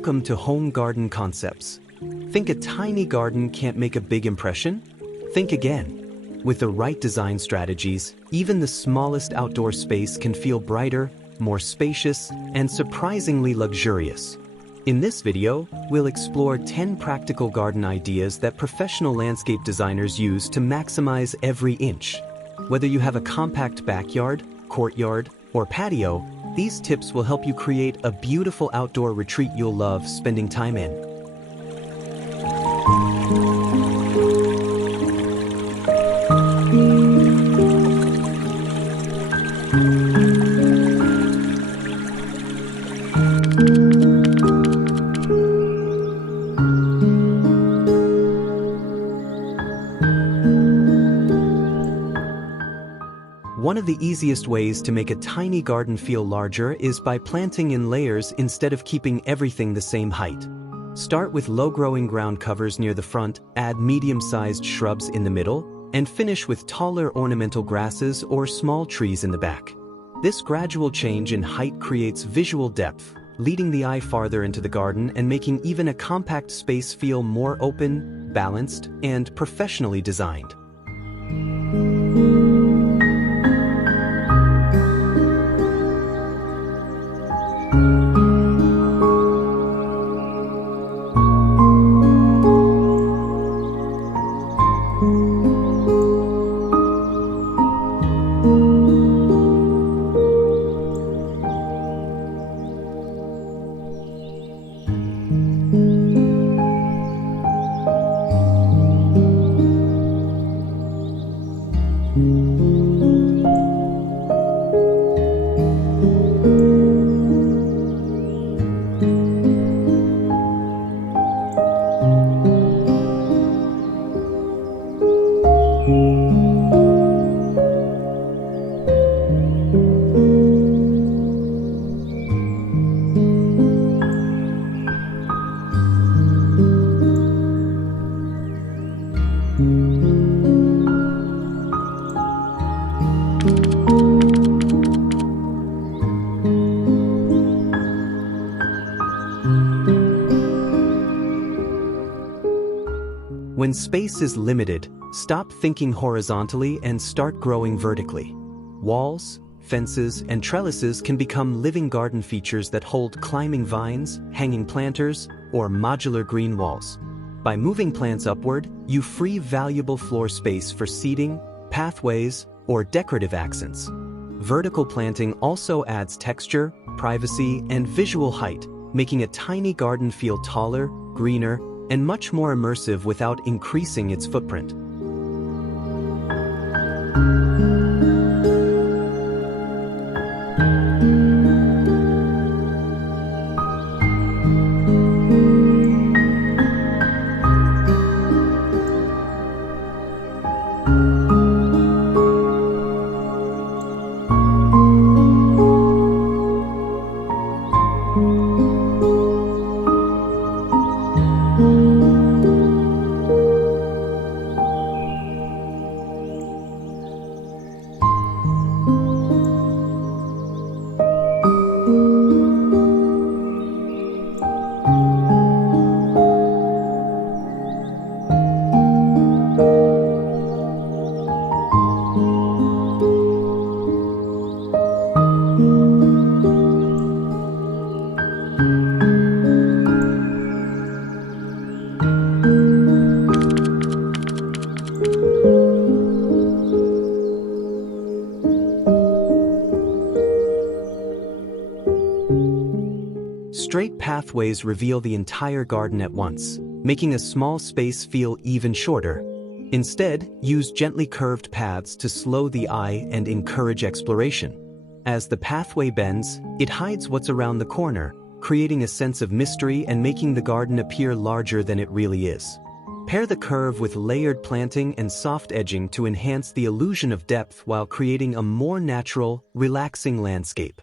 Welcome to Home Garden Concepts. Think a tiny garden can't make a big impression? Think again. With the right design strategies, even the smallest outdoor space can feel brighter, more spacious, and surprisingly luxurious. In this video, we'll explore 10 practical garden ideas that professional landscape designers use to maximize every inch. Whether you have a compact backyard, courtyard, or patio, these tips will help you create a beautiful outdoor retreat you'll love spending time in. One of the easiest ways to make a tiny garden feel larger is by planting in layers instead of keeping everything the same height. Start with low-growing ground covers near the front, add medium-sized shrubs in the middle, and finish with taller ornamental grasses or small trees in the back. This gradual change in height creates visual depth, leading the eye farther into the garden and making even a compact space feel more open, balanced, and professionally designed. When space is limited, stop thinking horizontally and start growing vertically. Walls, fences, and trellises can become living garden features that hold climbing vines, hanging planters, or modular green walls. By moving plants upward, you free valuable floor space for seating, pathways, or decorative accents. Vertical planting also adds texture, privacy, and visual height, making a tiny garden feel taller, greener, and much more immersive without increasing its footprint. Straight pathways reveal the entire garden at once, making a small space feel even shorter. Instead, use gently curved paths to slow the eye and encourage exploration. As the pathway bends, it hides what's around the corner, creating a sense of mystery and making the garden appear larger than it really is. Pair the curve with layered planting and soft edging to enhance the illusion of depth while creating a more natural, relaxing landscape.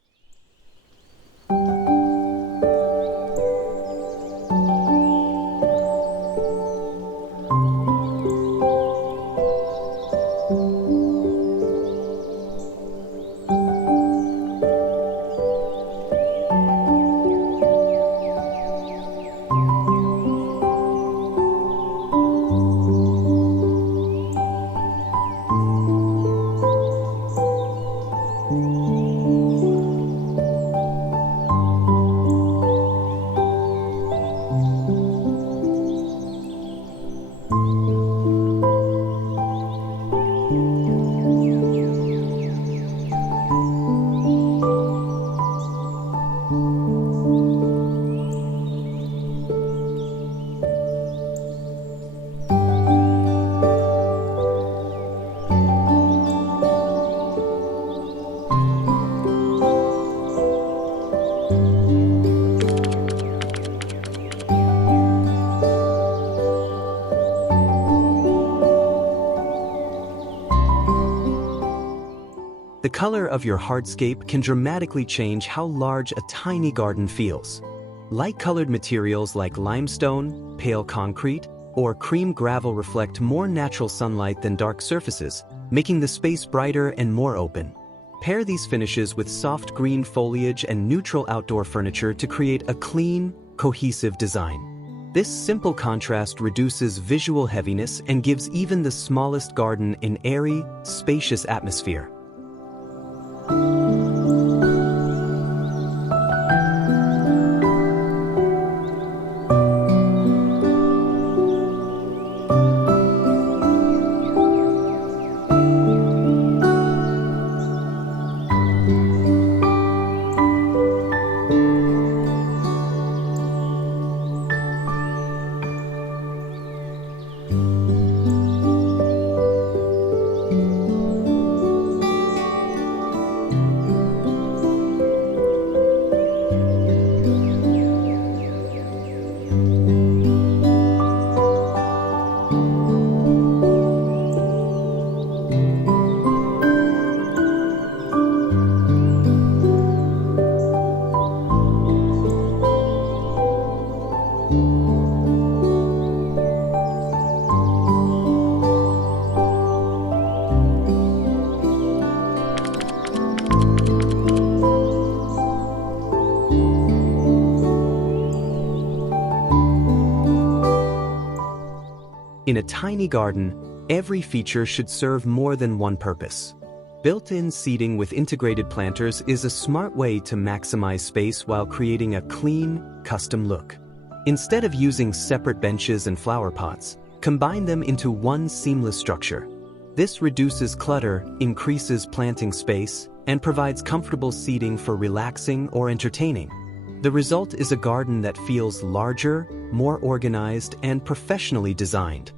The color of your hardscape can dramatically change how large a tiny garden feels. Light-colored materials like limestone, pale concrete, or cream gravel reflect more natural sunlight than dark surfaces, making the space brighter and more open. Pair these finishes with soft green foliage and neutral outdoor furniture to create a clean, cohesive design. This simple contrast reduces visual heaviness and gives even the smallest garden an airy, spacious atmosphere. In a tiny garden, every feature should serve more than one purpose. Built-in seating with integrated planters is a smart way to maximize space while creating a clean, custom look. Instead of using separate benches and flower pots, combine them into one seamless structure. This reduces clutter, increases planting space, and provides comfortable seating for relaxing or entertaining. The result is a garden that feels larger, more organized, and professionally designed.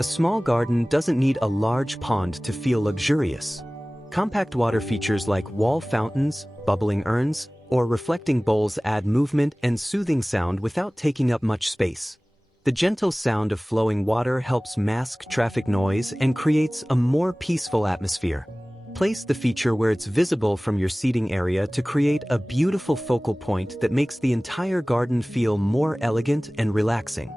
A small garden doesn't need a large pond to feel luxurious. Compact water features like wall fountains, bubbling urns, or reflecting bowls add movement and soothing sound without taking up much space. The gentle sound of flowing water helps mask traffic noise and creates a more peaceful atmosphere. Place the feature where it's visible from your seating area to create a beautiful focal point that makes the entire garden feel more elegant and relaxing.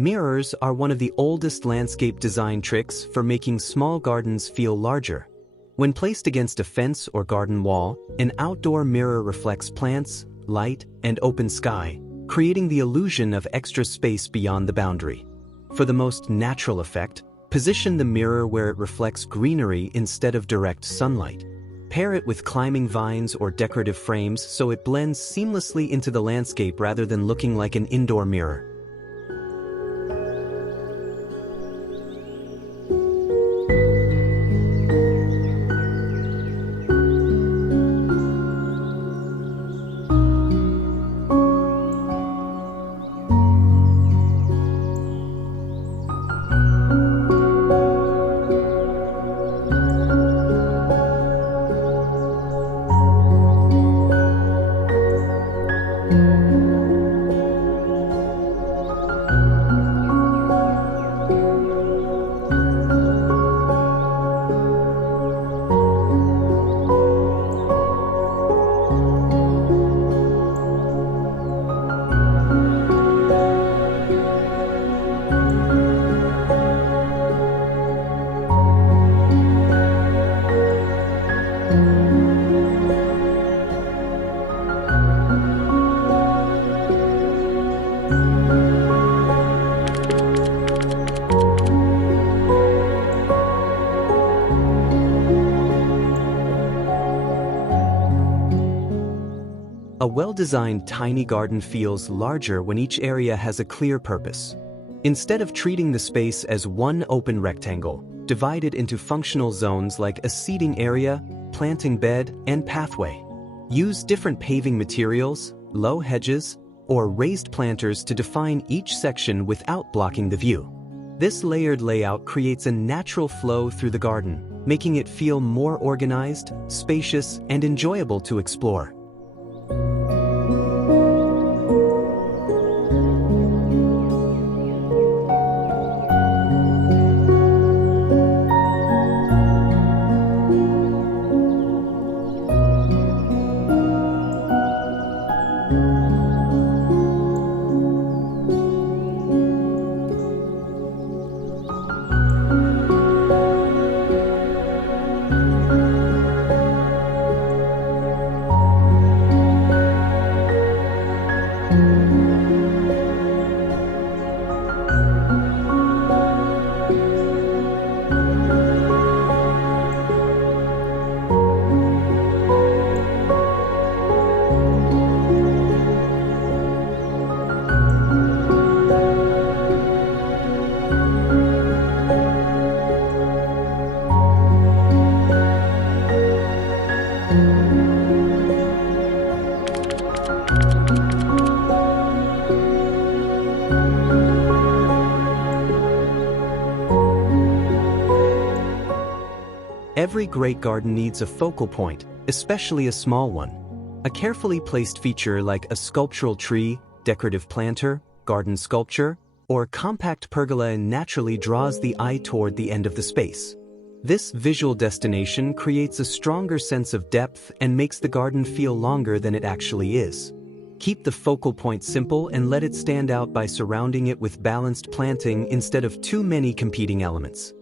Mirrors are one of the oldest landscape design tricks for making small gardens feel larger. When placed against a fence or garden wall, an outdoor mirror reflects plants, light, and open sky, creating the illusion of extra space beyond the boundary. For the most natural effect, position the mirror where it reflects greenery instead of direct sunlight. Pair it with climbing vines or decorative frames so it blends seamlessly into the landscape rather than looking like an indoor mirror. A well-designed tiny garden feels larger when each area has a clear purpose. Instead of treating the space as one open rectangle, divide it into functional zones like a seating area, planting bed, and pathway. Use different paving materials, low hedges, or raised planters to define each section without blocking the view. This layered layout creates a natural flow through the garden, making it feel more organized, spacious, and enjoyable to explore. Every great garden needs a focal point, especially a small one. A carefully placed feature like a sculptural tree, decorative planter, garden sculpture, or compact pergola naturally draws the eye toward the end of the space. This visual destination creates a stronger sense of depth and makes the garden feel longer than it actually is. Keep the focal point simple and let it stand out by surrounding it with balanced planting instead of too many competing elements.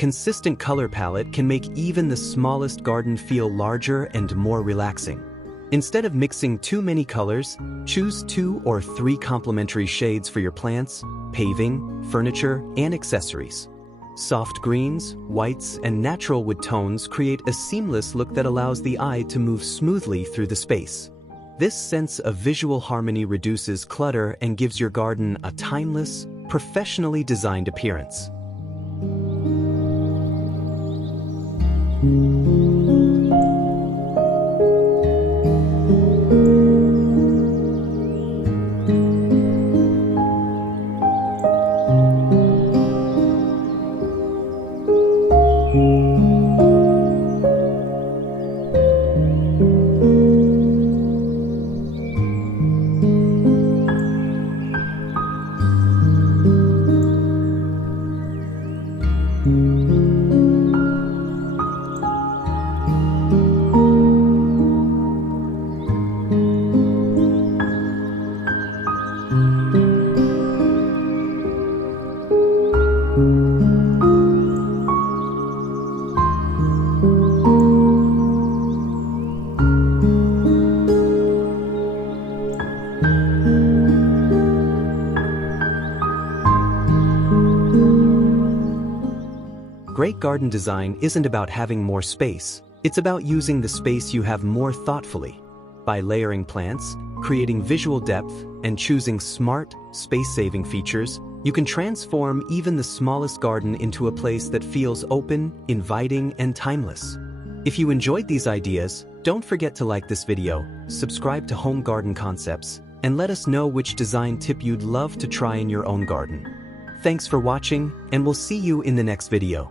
consistent color palette can make even the smallest garden feel larger and more relaxing. Instead of mixing too many colors, choose 2 or 3 complementary shades for your plants, paving, furniture, and accessories. Soft greens, whites, and natural wood tones create a seamless look that allows the eye to move smoothly through the space. This sense of visual harmony reduces clutter and gives your garden a timeless, professionally designed appearance. Great garden design isn't about having more space. It's about using the space you have more thoughtfully. By layering plants, creating visual depth, and choosing smart, space-saving features, you can transform even the smallest garden into a place that feels open, inviting, and timeless. If you enjoyed these ideas, don't forget to like this video, subscribe to Home Garden Concepts, and let us know which design tip you'd love to try in your own garden. Thanks for watching, and we'll see you in the next video.